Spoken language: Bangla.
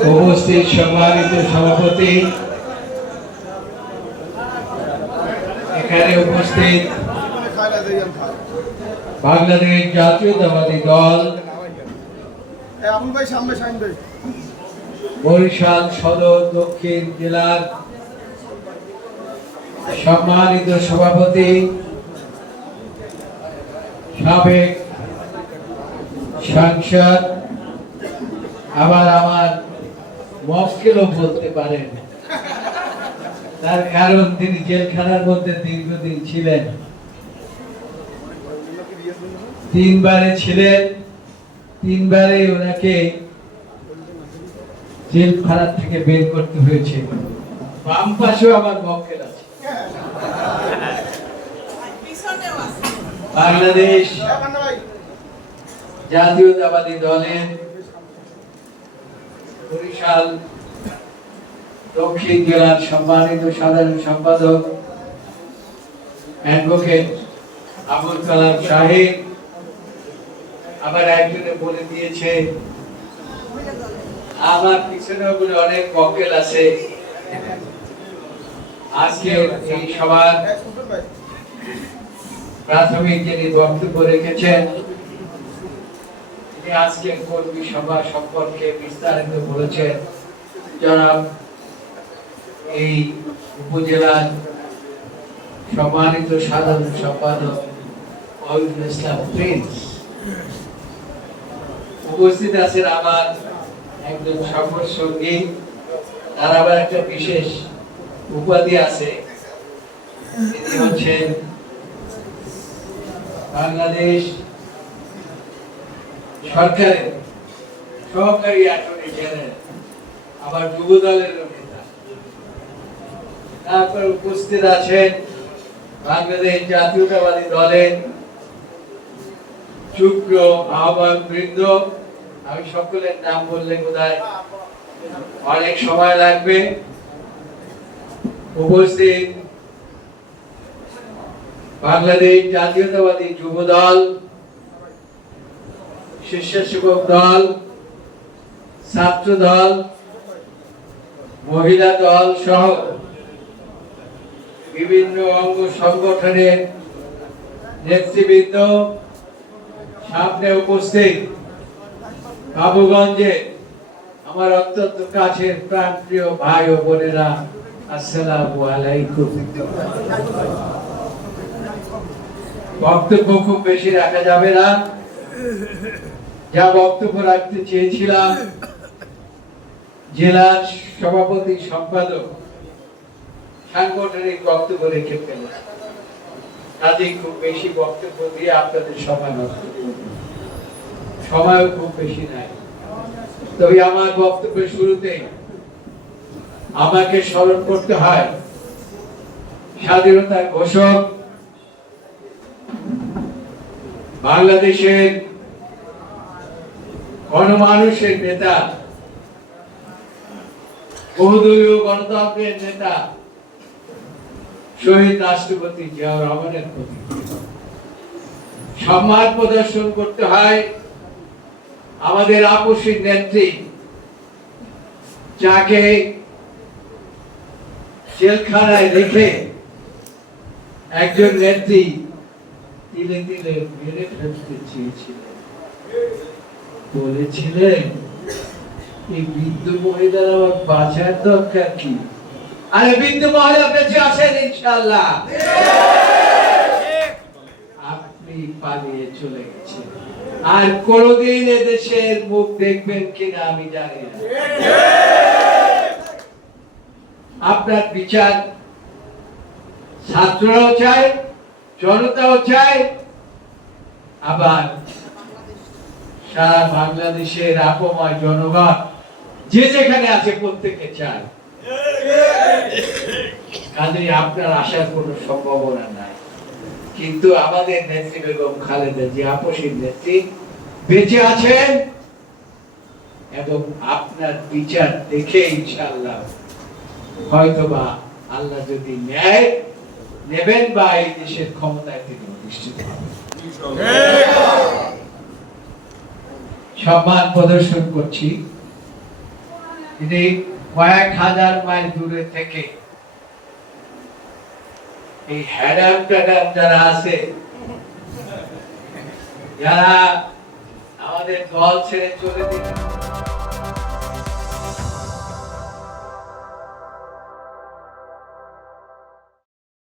উপস্থিত সম্মানিত সভাপতি, এখানে উপস্থিত বাংলাদেশ জাতীয়তাবাদী দল বরিশাল সদর দক্ষিণ জেলার সম্মানিত সভাপতি, সাবেক সাংসদ, আবার আমার মক্কেলও বলতে পারেন, তার কারণ তিনি জেলখানার মধ্যে দীর্ঘদিন ছিলেন, 3 বারে ছিলেন, 3 বারে ওনাকে জেলখানা থেকে বের করতে হয়েছে। বাম পাশেও আমার মক্কেল আছে। বাংলাদেশ জাতীয়তাবাদী দলের বরিশাল দক্ষিণ জেলার সম্মানিত সাধারণ সম্পাদক অ্যাডভোকেট আবুল কালাম সাহেব, আবার একজনে বলে দিয়েছে আমার পিছনে বলে অনেক মক্কেল আছে। আজকে এই সভার প্রাথমিক যিনি বক্তব্য রেখেছেন, তিনি আজকের কর্মী সভা সম্পর্কে বিস্তারিত বলেছেন। জনাব এই উপজেলার সম্মানিত সাধারণ সম্পাদক ওয়াহিদুল ইসলাম প্রিন্স, উপস্থিত আছেন আমার একজন সফর সঙ্গী, তার আবার একটা বিশেষ উপাধি আছে, তিনি হচ্ছেন বাংলাদেশ সরকারের সহকারী অ্যাটর্নি জেনারেল, আবার যুব দলের নেতা। তারপর উপস্থিত আছেন বাংলাদেশ জাতীয়তাবাদী দলের যুগ্ম আহ্বায়ক বৃন্দ। আমি সকলের নাম বললে বোধহয় অনেক সময় লাগবে। উপস্থিত বাংলাদেশ জাতীয়তাবাদী যুব দল, স্বেচ্ছাসেবক দল, ছাত্র দল, মহিলা দল সহ বিভিন্ন অঙ্গ সংগঠনের নেতৃবৃন্দ, সামনে উপস্থিত বাবুগঞ্জে আমার অত্যন্ত কাছের প্রাণপ্রিয় ভাই ও বোনেরা, আসসালামু আলাইকুম। বক্তব্য খুব বেশি রাখা যাবে না। যা বক্তব্য রাখতে চেয়েছিলাম জেলার সভাপতি সম্পাদক সাংগঠনিক বক্তব্য রেখে ফেলেছে, কাজেই খুব বেশি বক্তব্য দিয়ে আপনাদের সময় নষ্ট করব, সময়ও খুব বেশি নাই। তবে আমার বক্তব্যের শুরুতে আমাকে স্মরণ করতে হয় স্বাধীনতার ঘোষক, বাংলাদেশের গণমানুষের নেতা, বহুদলীয় গণতন্ত্রের নেতা শহীদ রাষ্ট্রপতি জিয়াউর রহমানের প্রতি সম্মান প্রদর্শন করতে হয় আমাদের আপসী নেত্রী, যাকে জেলখানায় রেখে একজন নেত্রী তিলে তিলে মেরে ফেলতে চেয়েছিলেন। বলেছিলেন এই বৃদ্ধ মহিলার আমার বাঁচার দরকার কি? আরে বৃদ্ধ মহিলা বেঁচে আছেন ইনশাআল্লাহ। আপনি পালিয়ে চলে গেছেন, আর কোনদিন এদেশের মুখ দেখবেন কিনা আমি জানি না। আপনার বিচার ছাত্ররাও চায়, জনতাও চায়, আবার সারা বাংলাদেশের আপময় জনগণ যে যেখানে আছে প্রত্যেকে চায়। কাজেই আপনার আসার কোনো সম্ভাবনা নাই। কিন্তু আমাদের নেত্রী বেগম খালেদা যে আপসী নেত্রী বেঁচে আছেন, এবং আপনার বিচার দেখে ইনশাআল্লাহ হয়তোবা আল্লাহ যদি ন্যায় নেবেন বা এই দেশের ক্ষমতায় তিনি অধিষ্ঠিত হবেন। সম্মান প্রদর্শন করছি তিনি কয়েক হাজার মাইল দূরে থেকে এই হ্যাডাম ট্যাডাম যারা আছে, যারা আমাদের দল ছেড়ে চলে যেতে